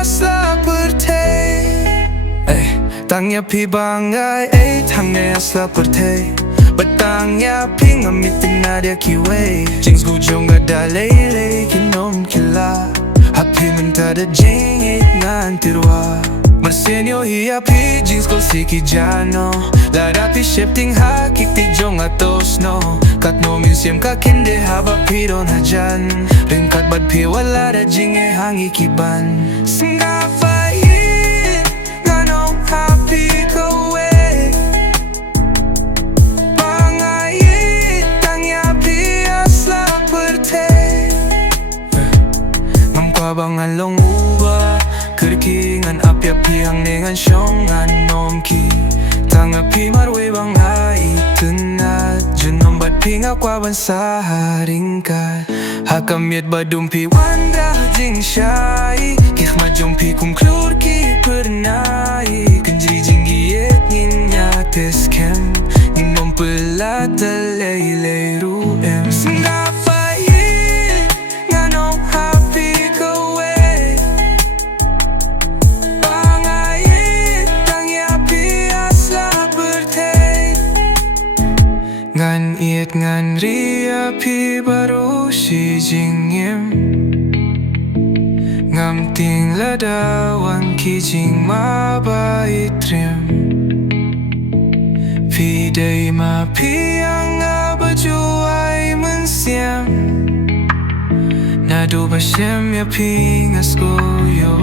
asla pyrthei Tangnya pi bangai hangne asla pyrthei Batangnya pi ngam itynnad kiwei jong ada lele kino kylla Happy mynta da Jing Ngan tyrwa Marsien iohi pi jingskosih kijano Lada pi shifting hakik ti jong no Kat no minsiam ka kinde haba pi don hajan Ringkat bad pi wala da Jing hangi kiban Sngap baieid ngano happy kawei Ieid tangnya pi asla pyrthei Ngam kwa bangan long uba Kerki ngan apya pi hangne ngan syong ngan nom ki Tanga pi marwe bang itynnad Junom bat pi nga kwa ban sa ringkat Hakam yet badum pi wanda jing syai Kih majong pi kumklur ki pyrthei Kenji jing ieid nginya tes kem Nginom pelat lele ruem Sngap baieid ngano happy kawei Ngan ieid ngan ria pi baru si jingim Ngam ting Lada wan ki Jing ma baieid trim Pyrthei ma biang bajuai Marsien Nadu basyam ya pi ngas goyo